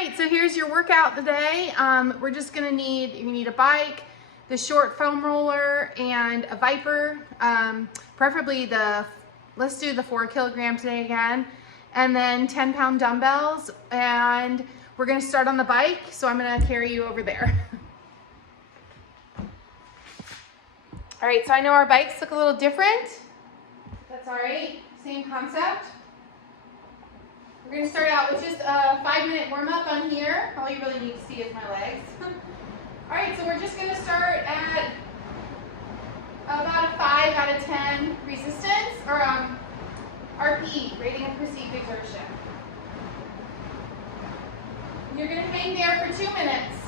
right, so here's your workout today. We're just gonna need, you need a bike, the short foam roller, and a ViPR. Preferably let's do the 4 kilogram today again, and then 10-pound dumbbells. And we're gonna start on the bike, so I'm gonna carry you over there. All right, so I know our bikes look a little different. That's all right, same concept. We're going to start out with just a 5-minute warm-up on here. All you really need to see is my legs. All right, so we're just going to start at about a 5 out of 10 resistance, or RPE, rating of perceived exertion. You're going to hang there for 2 minutes.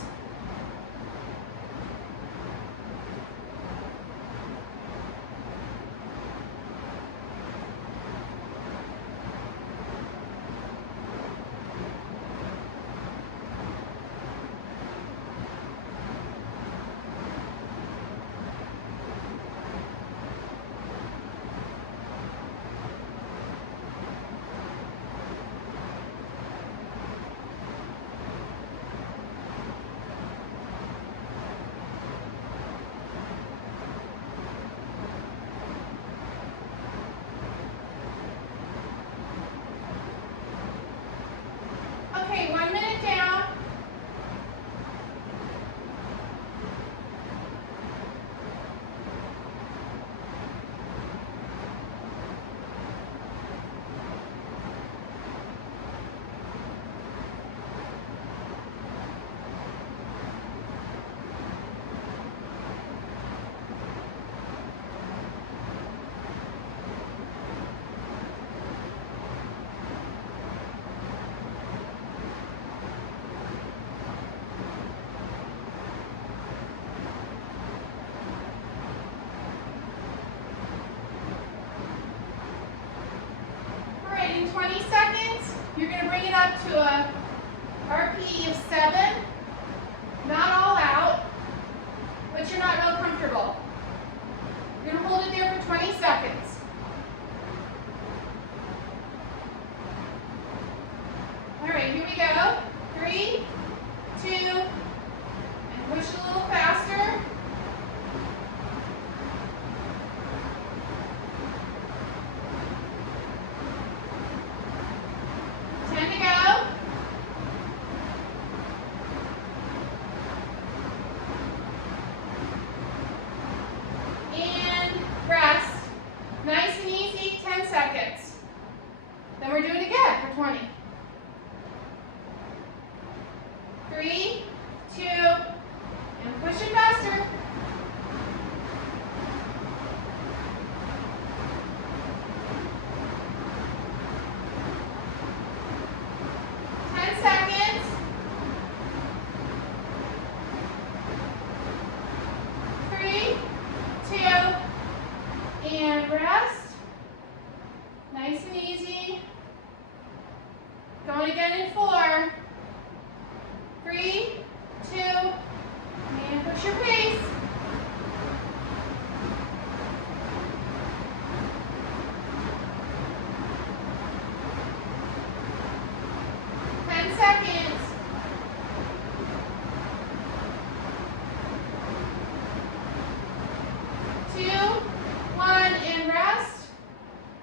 Okay, 1 minute down. In 20 seconds, you're going to bring it up to a RPE of 7, not all out, but you're not real comfortable. You're going to hold it there for 20 seconds. All right, here we go. 3, 2, and push a little faster. Rest. Nice and easy, 10 seconds. Then we're doing it again for 20. 3, 2, and push it faster. And rest. Nice and easy. Going again in 4, 3, 2, and push your pace. Seconds. 2, 1, and rest.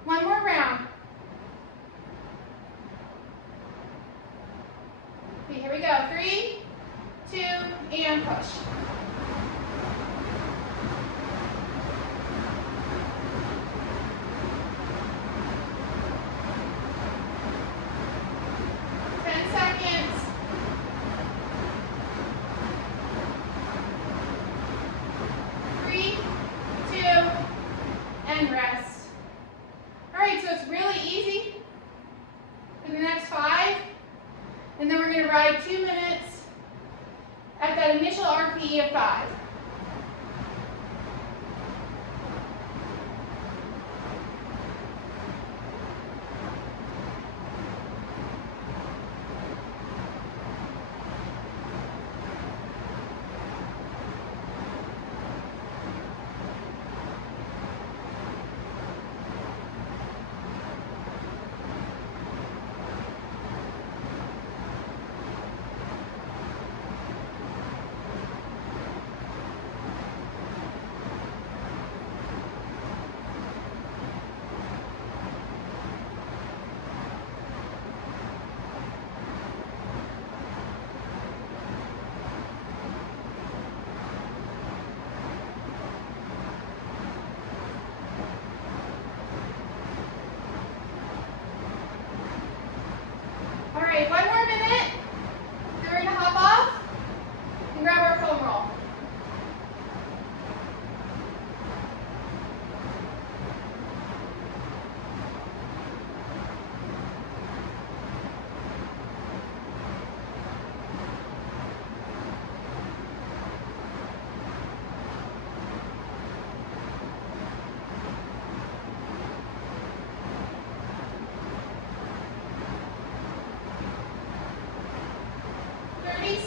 One more round. Okay, here we go. 3, 2, and push. And rest. All right, so it's really easy for the next 5, and then we're going to ride 2 minutes at that initial RPE of 5.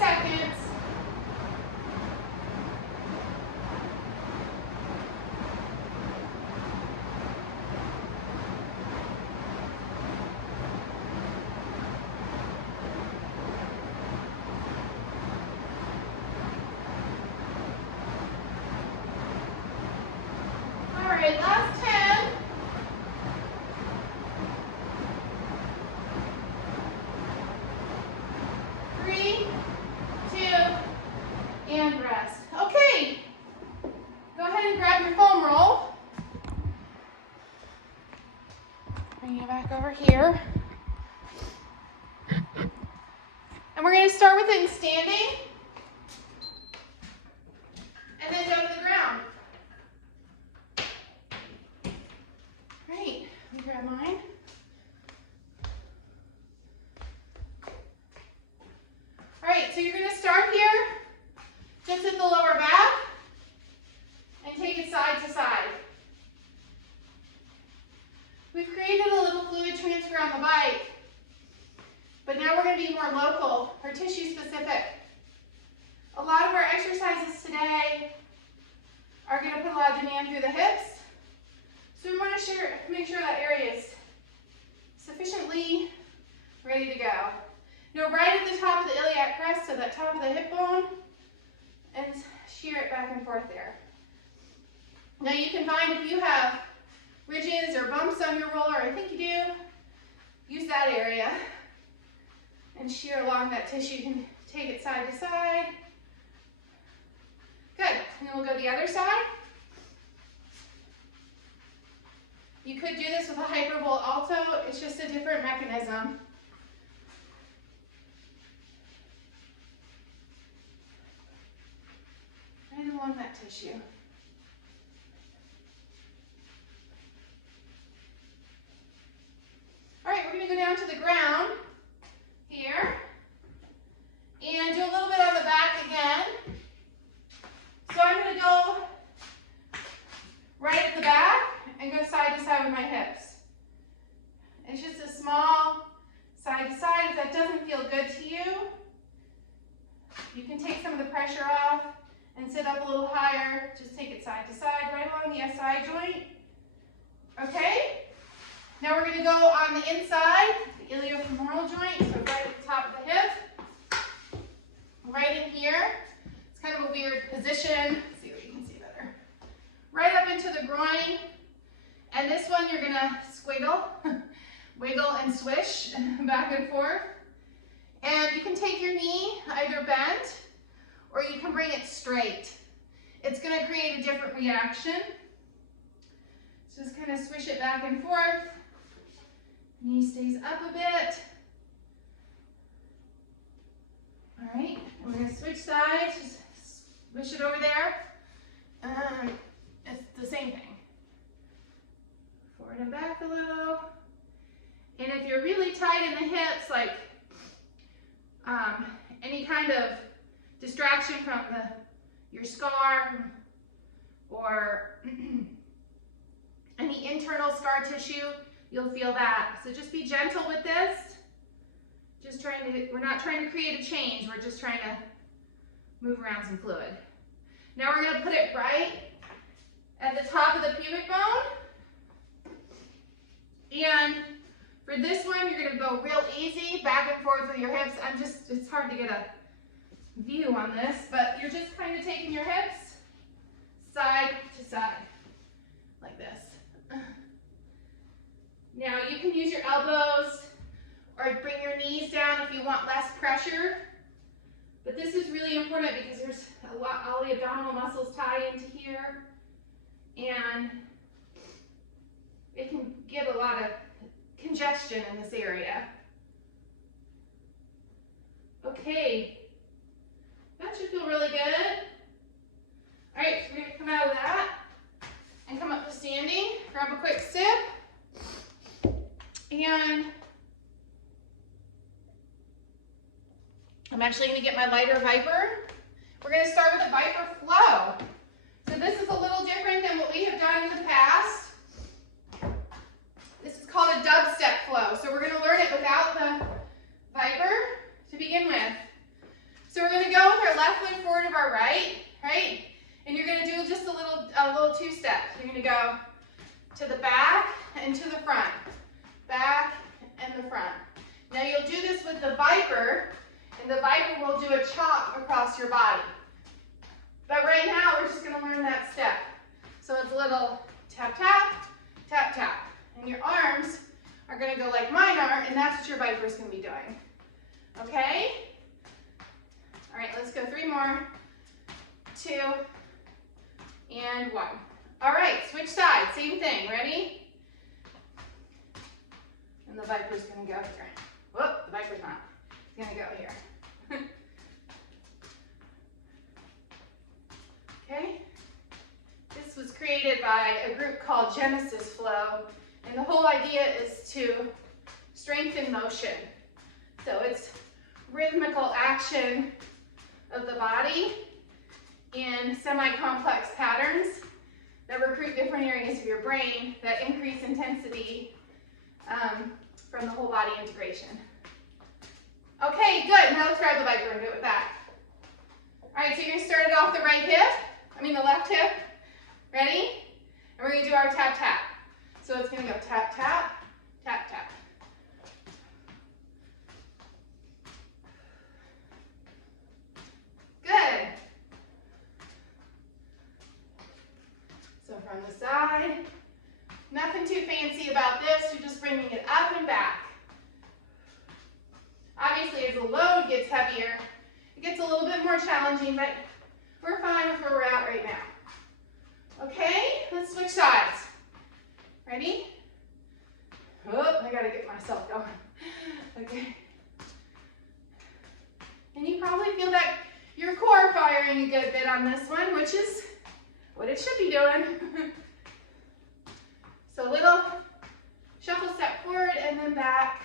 seconds. All right, last 10. Three, two, and rest. Okay, go ahead and grab your foam roll. Bring it back over here. And we're going to start with it in standing, and then go to the ground. Great, let me grab mine. All right, so you're going to start here, just at the lower back, and take it side to side. We've created a little fluid transfer on the bike, but now we're going to be more local or tissue specific. A lot of our exercises today are going to put a lot of demand through the hips, so we want to make sure that area is sufficiently ready to go. Now, right at the top of the iliac crest, so that top of the hip bone, and shear it back and forth there. Now, you can find if you have ridges or bumps on your roller, I think you do, use that area and shear along that tissue. You can take it side to side. Good, and then we'll go the other side. You could do this with a hypervolt alto, it's just a different mechanism. Right along that tissue. All right, we're going to go down to the ground here and do a little bit on the back again. So I'm going to go right at the back and go side to side with my hips. It's just a small side to side. If that doesn't feel good to you, you can take some of the pressure off and sit up a little higher. Just take it side to side, right along the SI joint. Okay? Now we're going to go on the inside, the iliofemoral joint, so right at the top of the hip. Right in here. It's kind of a weird position. Let's see what you can see better. Right up into the groin. And this one you're going to squiggle, wiggle and swish back and forth. And you can take your knee either bent or you can bring it straight. It's going to create a different reaction. So just kind of swish it back and forth. Knee stays up a bit. All right, and we're going to switch sides. Just swish it over there. It's the same thing. Forward and back a little. And if you're really tight in the hips, like any kind of distraction from your scar or any internal scar tissue, you'll feel that. So just be gentle with this. We're not trying to create a change, we're just trying to move around some fluid. Now we're going to put it right at the top of the pubic bone. And for this one, you're going to go real easy, back and forth with your hips. It's hard to get a view on this, but you're just kind of taking your hips side to side, like this. Now you can use your elbows or bring your knees down if you want less pressure. But this is really important because there's all the abdominal muscles tie into here, and it can get a lot of congestion in this area. Okay, that should feel really good. All right, so we're gonna come out of that and come up to standing, grab a quick sip, and I'm actually gonna get my lighter ViPR. We're gonna start with a ViPR flow. So this is a little different than what we have done in the past. This is called a dubstep flow. So we're gonna learn it without the ViPR to begin with. So we're gonna left foot forward of our right, right? And you're gonna do just a little two-step. You're gonna go to the back and to the front. Back and the front. Now you'll do this with the ViPR, and the ViPR will do a chop across your body. But right now, we're just gonna learn that step. So it's a little tap, tap, tap, tap. And your arms are gonna go like mine are, and that's what your ViPR is gonna be doing. Okay? All right, let's go 3 more. 2, and 1. All right, switch sides, same thing, ready? And the ViPR's gonna go here. Whoop, the ViPR's not. It's gonna go here. Okay? This was created by a group called Genesis Flow, and the whole idea is to strengthen motion. So it's rhythmical action of the body in semi-complex patterns that recruit different areas of your brain that increase intensity from the whole body integration. Okay, good. Now let's grab the ViPR and do it with that. All right, so you're gonna start it off the left hip. Ready? And we're gonna do our tap, tap. So it's gonna go tap, tap, tap, tap. Good. So from the side, nothing too fancy about this. You're just bringing it up and back. Obviously, as the load gets heavier, it gets a little bit more challenging, but we're fine with where we're at right now. Okay, let's switch sides. Ready? Oh, I gotta get myself going. Okay. And you probably feel that your core firing a good bit on this one, which is what it should be doing. So little shuffle step forward and then back.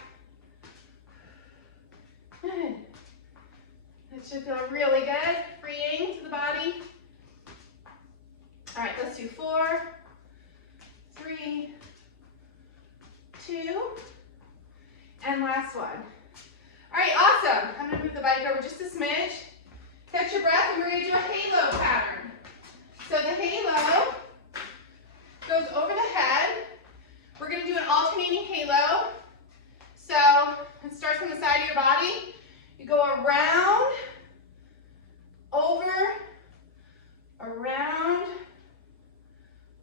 Good. It should feel really good, freeing to the body. All right, let's do 4, 3, 2, and last one. All right, awesome. I'm gonna move the bike over just a smidge. Catch your breath, and we're gonna do a halo pattern. So the halo goes over the head. We're gonna do an alternating halo. So it starts from the side of your body. You go around, over, around,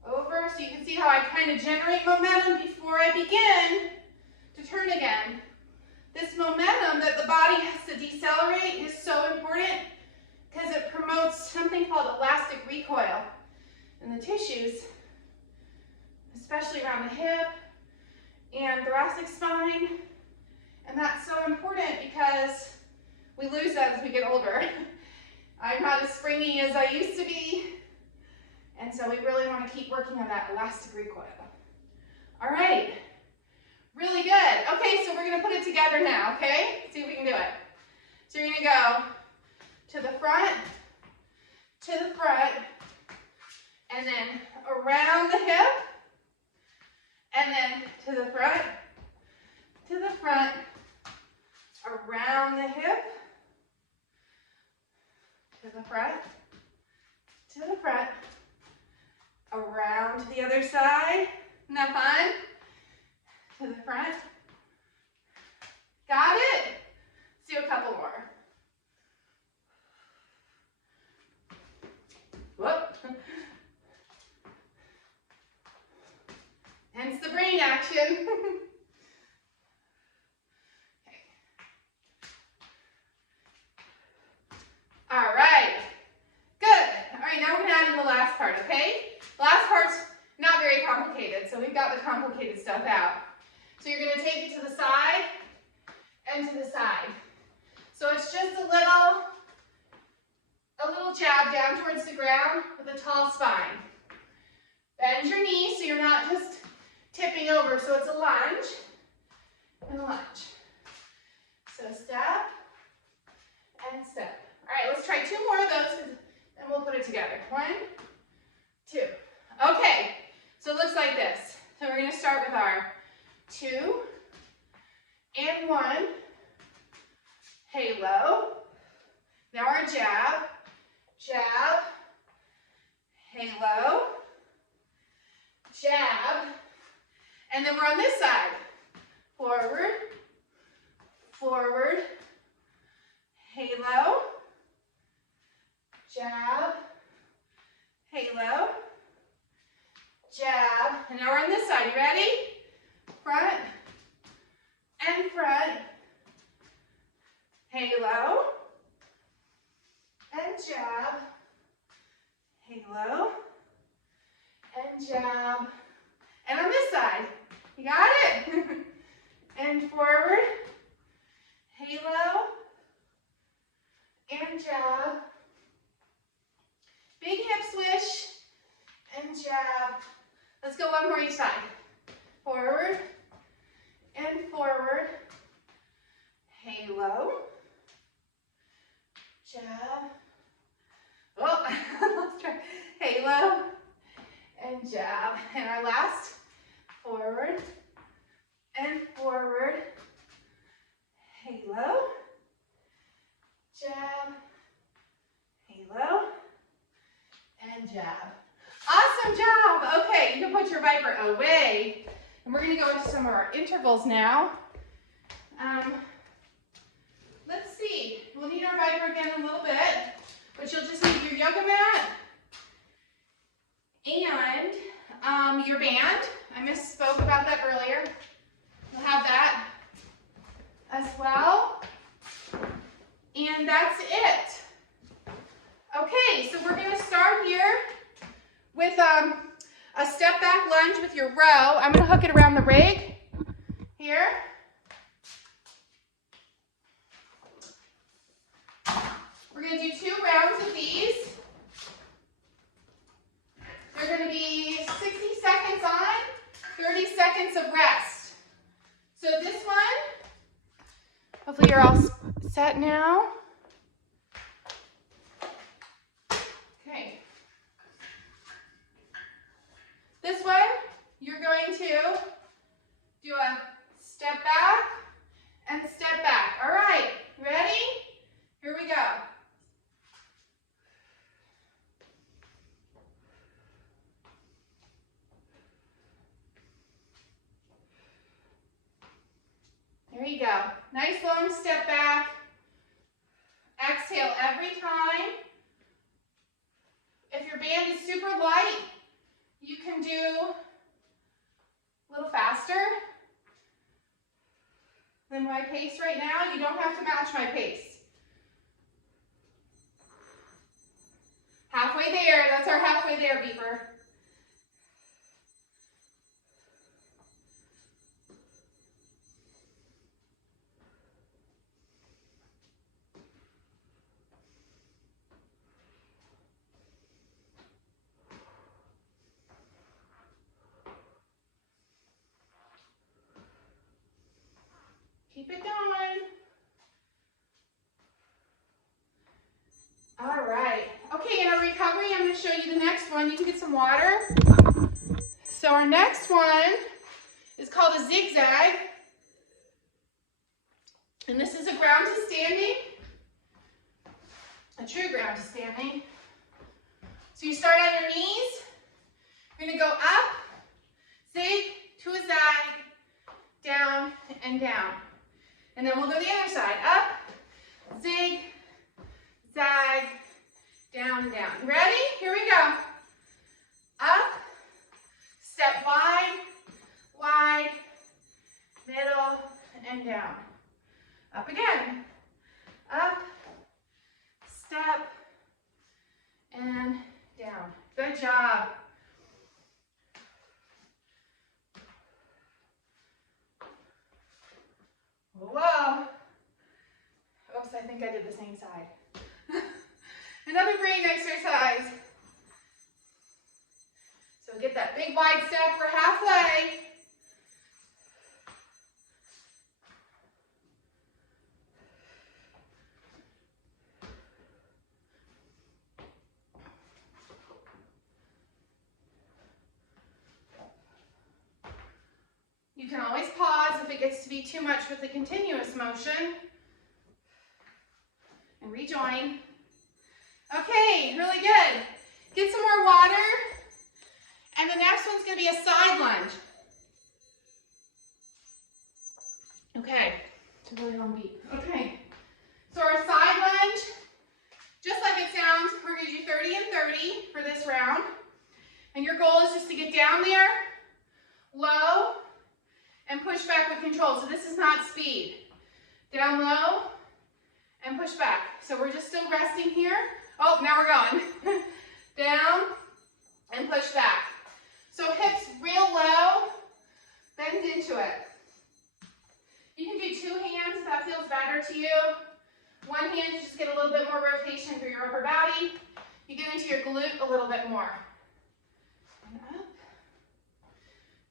over. So you can see how I kind of generate momentum before I begin to turn again. This momentum that the body has to decelerate is so important because it promotes something called elastic recoil in the tissues, especially around the hip and thoracic spine. And that's so important because we lose that as we get older. I'm not as springy as I used to be, and so we really want to keep working on that elastic recoil. All right, really good. Okay, so we're going to put it together now, okay? See if we can do it. So you're going to go to the front, and then around the hip, and then to the front, around the hip, to the front, around to the other side. Isn't that fun? To the front. Got it? Let's do a couple more. Whoop. Hence the brain action. All right, good. All right, now we're gonna add in the last part, okay? Last part's not very complicated, so we've got the complicated stuff out. So you're gonna take it to the side and to the side. So it's just a little jab down towards the ground with a tall spine. Bend your knees so you're not just tipping over, so it's a lunge and a lunge. So step and step. All right, let's try 2 more of those, and we'll put it together. 1, 2. Okay, so it looks like this. So we're going to start with our 2 and 1 halo. Now our jab, jab, halo, jab, and then we're on this side. Forward, forward, halo, jab, halo, jab, and now we're on this side. You ready? Front and front, halo, and jab, halo, and jab, and on this side. You got it? And forward, halo, and jab, big hip swish, and jab. Let's go one more each side. Forward, and forward, halo, jab, oh, let's try, halo, and jab. And our last, forward, and forward, halo, jab, halo, and jab. Awesome job. Okay, you can put your ViPR away. And we're going to go into some of our intervals now. Let's see. We'll need our ViPR again in a little bit, but you'll just need your yoga mat and your band. I misspoke about that earlier. We'll have that as well. And that's it. Okay, so we're going to start here with a step back lunge with your row. I'm going to hook it around the rig here. We're going to do 2 rounds of these. They're going to be 60 seconds on, 30 seconds of rest. So this one, hopefully you're all set now. Okay. This one, you're going to do a step back and step back. All right, ready? Here we go. There you go. Nice long step back. Exhale every time. If your band is super light, you can do a little faster than my pace right now. You don't have to match my pace. Halfway there. That's our halfway there beeper. Keep it going. All right. Okay, in our recovery, I'm going to show you the next one. You can get some water. So our next one is called a zigzag. And this is a ground to standing. A true ground to standing. So you start on your knees. You're going to go up, zig, to a zag, down, and down. And then we'll go the other side. Up, zig, zag, down, down. Ready? Here we go. Up, step wide, wide, middle, and down. Up again. Up, step, and down. Good job. Whoa. Oops, I think I did the same side. Another brain exercise. So get that big wide step for halfway. You can always pause if it gets to be too much with the continuous motion. and rejoin. Okay, really good. Get some more water. And the next one's going to be a side lunge. Okay, to really long beat. Okay, so our side lunge, just like it sounds, we're going to do 30 and 30 for this round. And your goal is just to get down there, low, and push back with control. So this is not speed. Down low and push back. So we're just still resting here. Oh, now we're going. Down and push back. So hips real low, bend into it. You can do 2 hands if that feels better to you. One hand, you just get a little bit more rotation through your upper body. You get into your glute a little bit more. And up.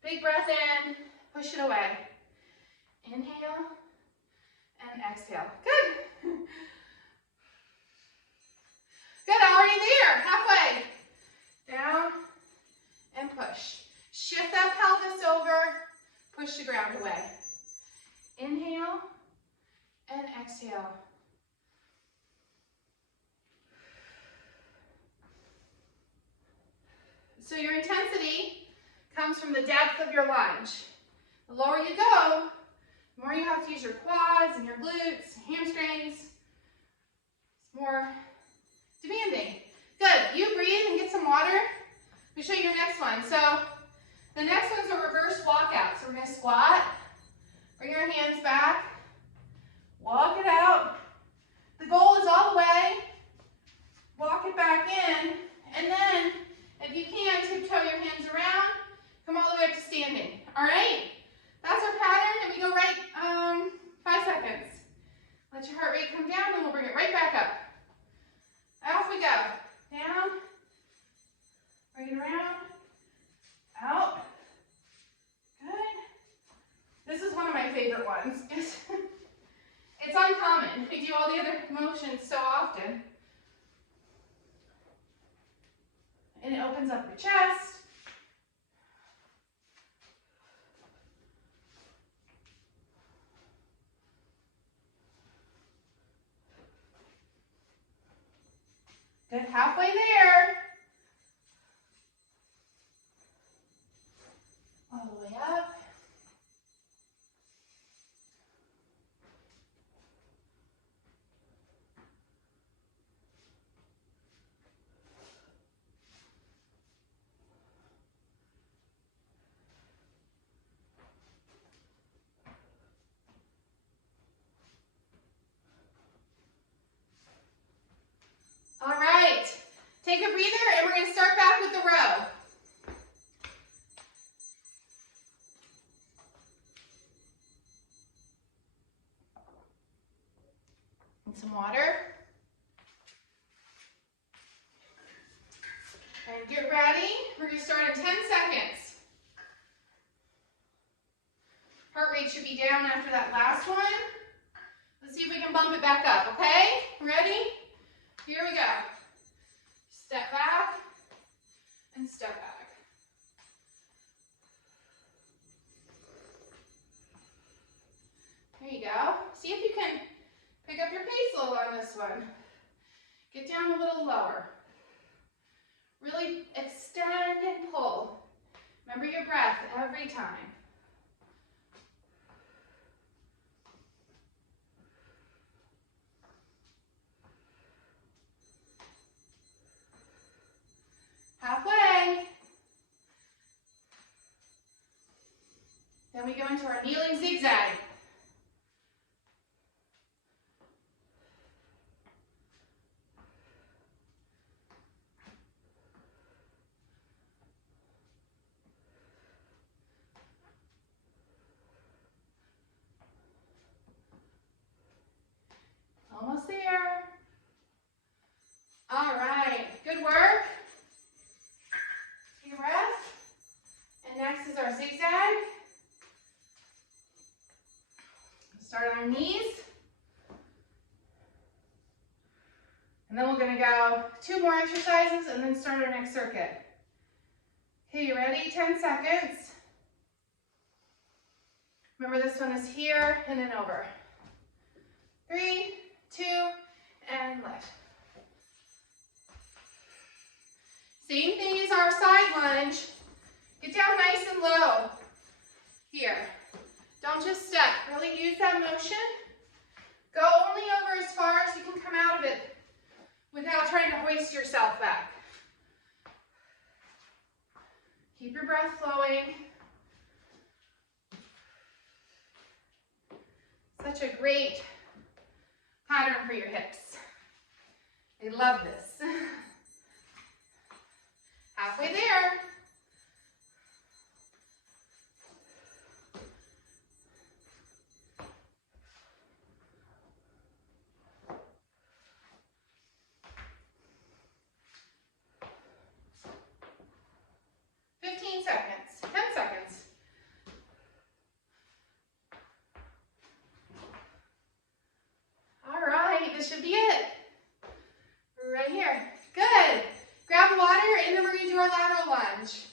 Big breath in, push it away. Inhale and exhale. Good. Good, already there, halfway. Down and push. Shift that pelvis over, push the ground away. Inhale and exhale. So your intensity comes from the depth of your lunge. The lower you go, the more you have to use your quads and your glutes, hamstrings. It's more demanding. Good, you breathe and get some water. Let me show you your next one. So the next one's a reverse walkout. So we're gonna squat, bring our hands back, walk it out. The goal is all the way, walk it back in, and then if you can, tiptoe your hands around, come all the way up to standing. All right? That's our pattern, and we go right 5 seconds. Let your heart rate come down, and we'll bring it right back up. Off we go. Down, bring it around, out. Good. This is one of my favorite ones. It's uncommon. We do all the other motions so often. And it opens up your chest. Good, halfway there. All the way up. All right, take a breather and we're going to start back with the row. And some water. And get ready. We're going to start in 10 seconds. Heart rate should be down after that last one. Let's see if we can bump it back up, okay? Ready? Here we go. Step back and step back. There you go. See if you can pick up your pace a little on this one. Get down a little lower. Really extend and pull. Remember your breath every time. Halfway. Then we go into our kneeling zigzag. Almost there. All right, good work. Take a breath. And next is our zigzag. Start on our knees. And then we're going to go 2 more exercises and then start our next circuit. Okay, you ready? 10 seconds. Remember, this one is here and then over. 3, 2, and Same thing as our side lunge. Get down nice and low. Here. Don't just step. Really use that motion. Go only over as far as you can come out of it without trying to hoist yourself back. Keep your breath flowing. Such a great pattern for your hips. They love this. Halfway there. This should be it. Right here. Good. Grab water and then we're going to do our lateral lunge.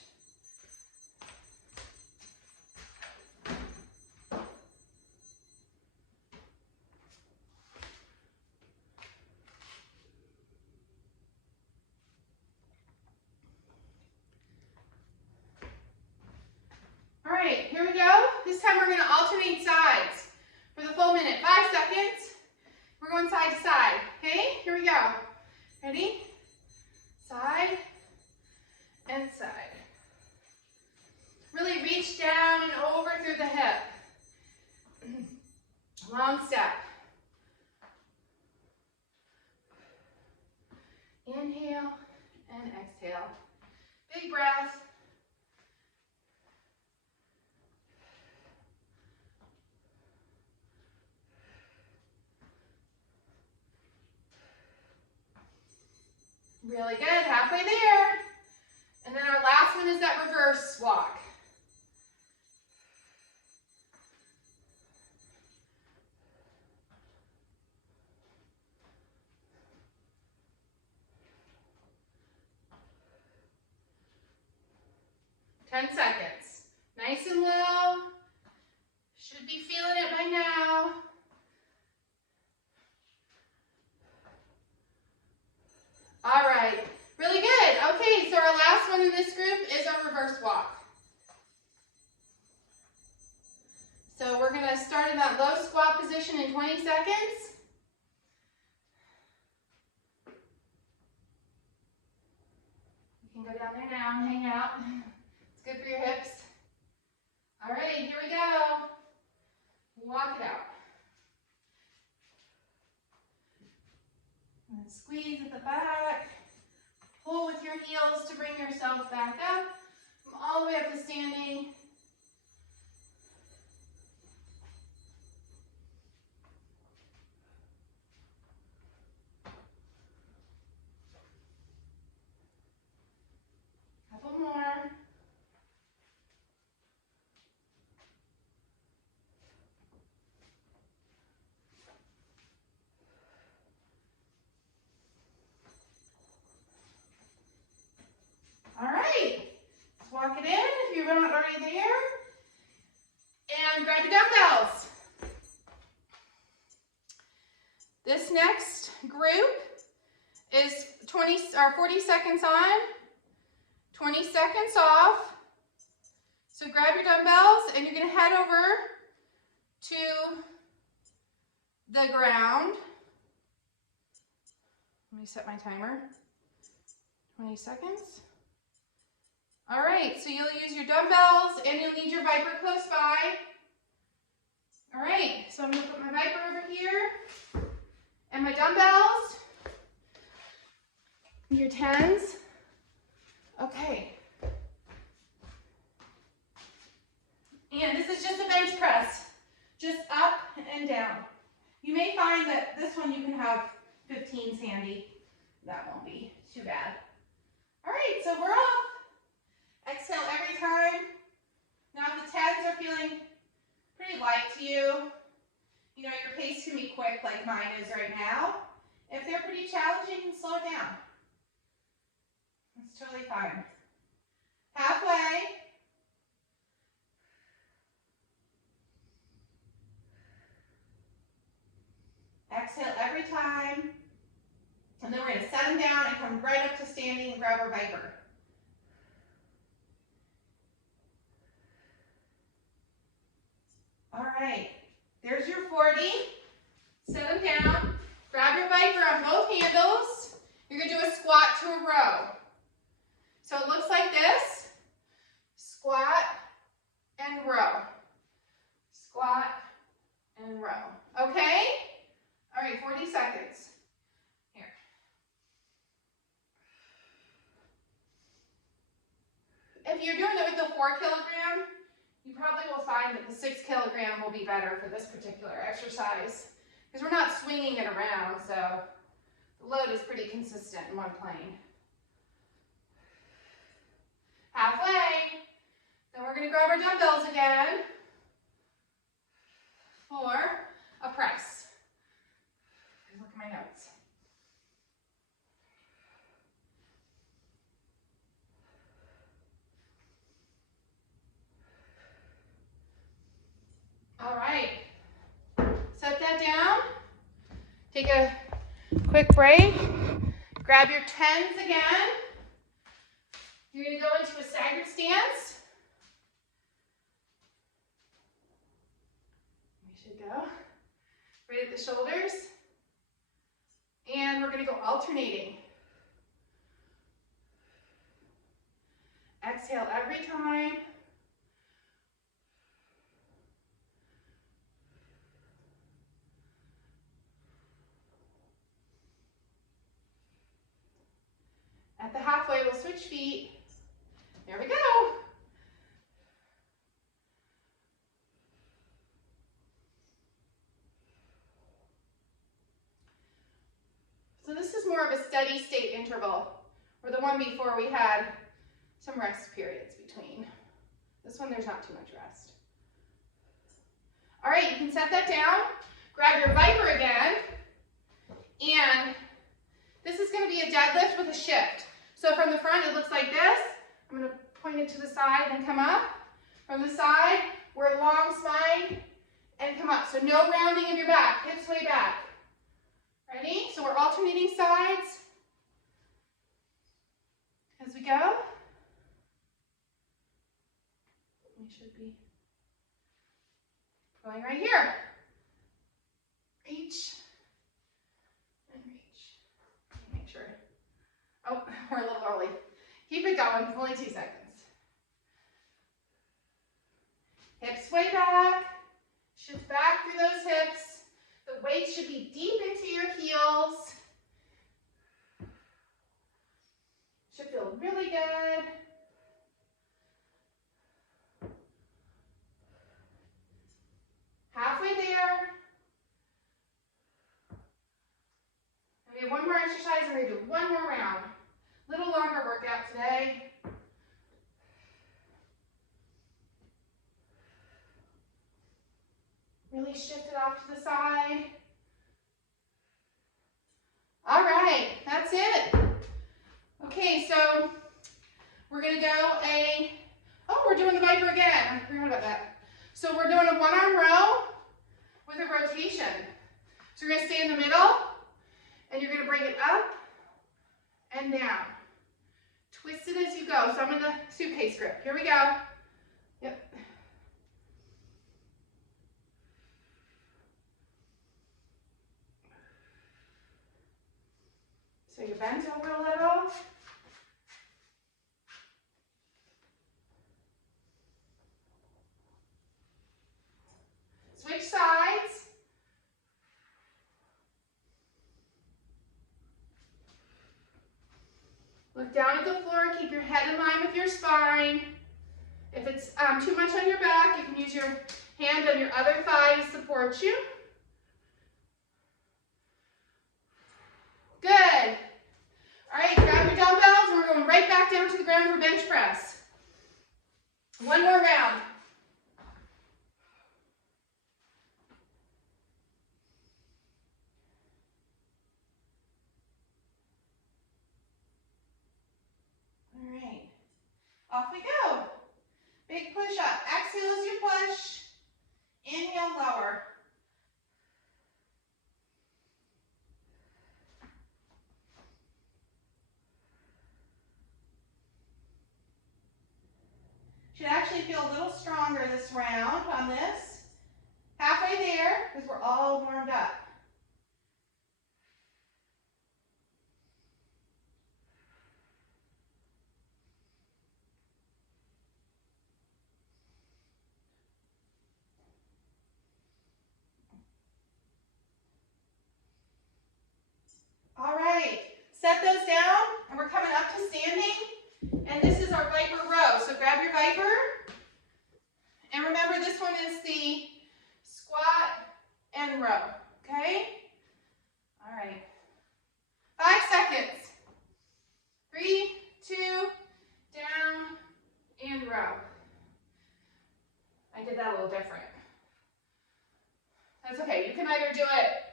All right, here we go. This time we're going to alternate sides for the full minute. 5 seconds. We're going side to side, okay? Here we go. Ready? Side and side. Really reach down and over through the hip. Long step. Inhale and exhale. Big breath. Really good, halfway there. And then our last one is that reverse walk. Ten seconds. Nice and low. Should be feeling it by now. All right, really good. Okay, so our last one in this group is our reverse walk. So we're going to start in that low squat position in 20 seconds. You can go down there now and hang out. It's good for your hips. All right, here we go. Walk it out. And squeeze at the back. Pull with your heels to bring yourself back up. Come all the way up to standing. Couple more. All right, let's walk it in if you're not already there. And grab your dumbbells. This next group is 40 seconds on, 20 seconds off. So grab your dumbbells and you're going to head over to the ground. Let me set my timer. 20 seconds. All right, so you'll use your dumbbells and you'll need your ViPR close by. All right, so I'm going to put my ViPR over here and my dumbbells. Your 10s. Okay. And this is just a bench press, just up and down. You may find that this one you can have 15s handy. That won't be too bad. All right, so we're off. Exhale every time. Now if the 10s are feeling pretty light to you, you know, your pace can be quick like mine is right now. If they're pretty challenging, you can slow it down. That's totally fine. Halfway. Exhale every time. And then we're going to set them down and come right up to standing and grab our ViPR. Here's your 40. Set them down. Grab your ViPR on both handles. You're going to do a squat to a row. So it looks like this. Squat and row. Squat and row. Okay? All right, 40 seconds. Here. If you're doing it with the 4 kilogram, you probably will find that the 6 kilogram will be better for this particular exercise because we're not swinging it around, so the load is pretty consistent in one plane. Halfway. Then we're going to grab our dumbbells again for a press. Look at my notes. All right. Set that down. Take a quick break. Grab your 10s again. You're going to go into a staggered stance. We should go right at the shoulders. And we're going to go alternating. Exhale every time. At the halfway, we'll switch feet. There we go. So this is more of a steady state interval, where the one before we had some rest periods between. This one, there's not too much rest. All right, you can set that down. Grab your ViPR again. And this is going to be a deadlift with a shift. So from the front, it looks like this. I'm going to point it to the side and come up. From the side, we're long spine and come up. So no rounding of your back, hips way back. Ready? So we're alternating sides as we go. We should be going right here. Reach and reach. Make sure. Oh, we're a little early. Keep it going, only 2 seconds. Hips way back. Shift back through those hips. The weight should be deep into your heels. Should feel really good. Halfway there. And we have one more exercise and we're going to do one more round. Little longer workout today. Really shift it off to the side. All right, that's it. Okay, so we're going to go we're doing the ViPR again. I forgot about that. So we're doing a one-arm row with a rotation. So you're going to stay in the middle, and you're going to bring it up and down. Twist it as you go. So I'm in the suitcase grip. Here we go. Yep. So you bend over a little. Switch sides. Look down at the floor, keep your head in line with your spine. If it's too much on your back, you can use your hand on your other thigh to support you. Good. All right, grab your dumbbells and we're going right back down to the ground for bench press. One more round. All right, off we go. Big push up. Exhale as you push. Inhale, lower. Should actually feel a little stronger this round on this. Halfway there. because we're all warmed up. All right, set those down, and we're coming up to standing, and this is our ViPR row. So grab your ViPR, and remember this one is the squat and row, okay? All right, 5 seconds. 3, 2, down, and row. I did that a little different. That's okay, you can either do it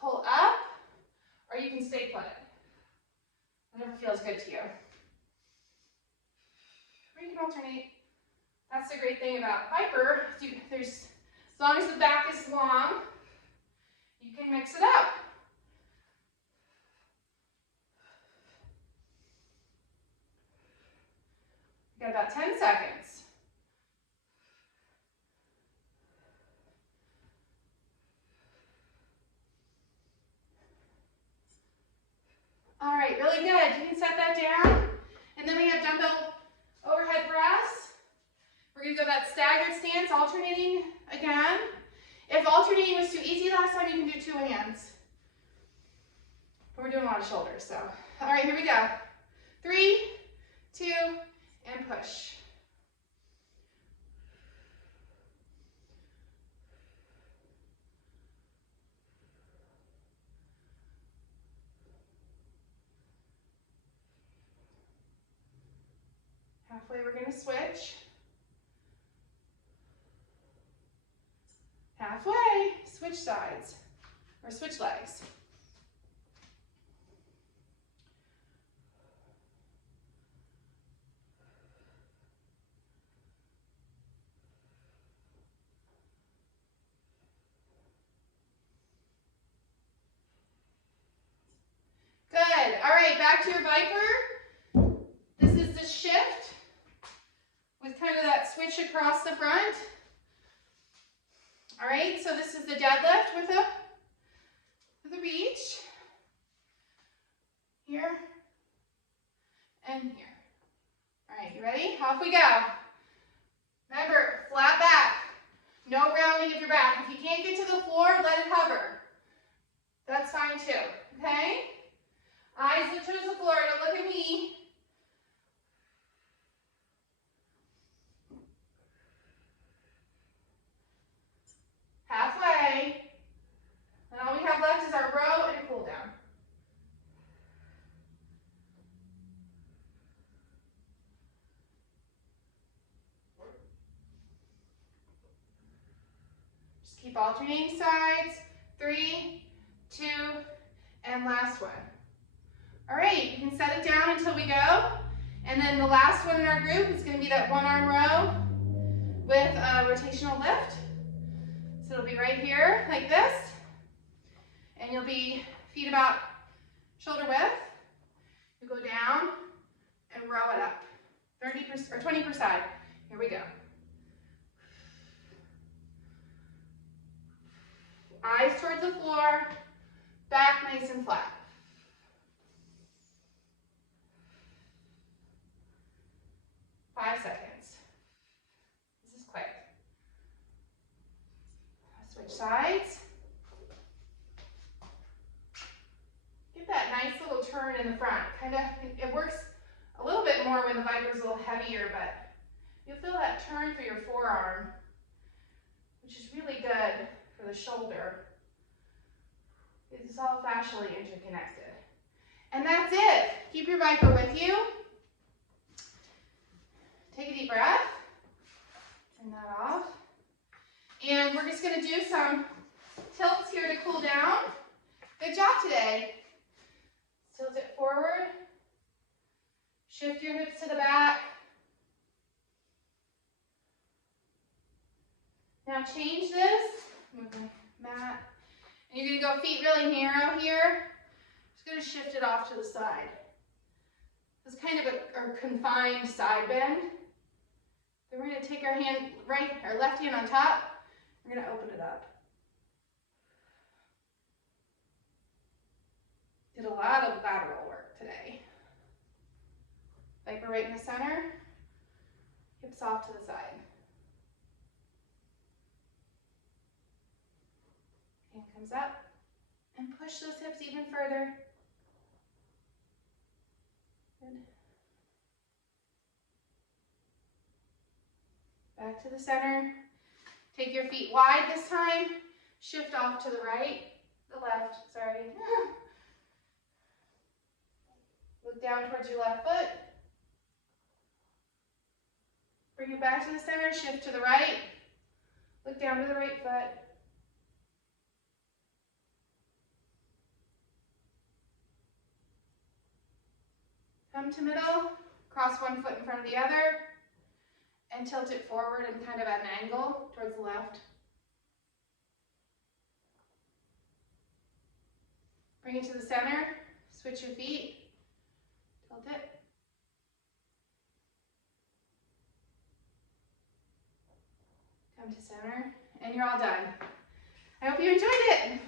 pull up, or you can stay put. Whatever feels good to you. Or you can alternate. That's the great thing about ViPR. As long as the back is long, you can mix it up. You got about 10 seconds. All right, really good. You can set that down. And then we have dumbbell overhead press. We're going to go that staggered stance, alternating again. If alternating was too easy last time, you can do 2 hands. But we're doing a lot of shoulders, so. All right, here we go. 3, 2, and push. Halfway, we're going to switch. Halfway, switch sides, or switch legs. Good. All right, back to your ViPR. This is the shift with kind of that switch across the front. All right, so this is the deadlift with a reach. Here and here. All right, you ready? Off we go. Remember, flat back. No rounding of your back. If you can't get to the floor, let it hover. That's fine too, okay? Eyes look towards the floor, don't look at me. Halfway. And all we have left is our row and a cool down. Just keep alternating sides. 3, 2, and last one. All right, you can set it down until we go. And then the last one in our group is going to be that 1-arm row with a rotational lift. So it'll be right here like this. And you'll be feet about shoulder width. You go down and row it up. 30% or 20 per side. Here we go. Eyes towards the floor, back nice and flat. Five seconds. This is quick. Switch sides. Get that nice little turn in the front. It works a little bit more when the ViPR's a little heavier, but you'll feel that turn through your forearm, which is really good for the shoulder. It's all fascially interconnected. And that's it. Keep your ViPR with you. Take a deep breath. Turn that off. And we're just going to do some tilts here to cool down. Good job today. Tilt it forward. Shift your hips to the back. Now change this. Move my mat. And you're going to go feet really narrow here. Just going to shift it off to the side. It's kind of a confined side bend. Then we're going to take our left hand on top. We're going to open it up. Did a lot of lateral work today. ViPR right in the center, hips off to the side. Hand comes up, and push those hips even further. Good. Back to the center. Take your feet wide this time. Shift off to the right, the left, sorry. Look down towards your left foot. Bring it back to the center, shift to the right. Look down to the right foot. Come to middle, cross one foot in front of the other, and tilt it forward and kind of at an angle towards the left. Bring it to the center, switch your feet, tilt it. Come to center, and you're all done. I hope you enjoyed it.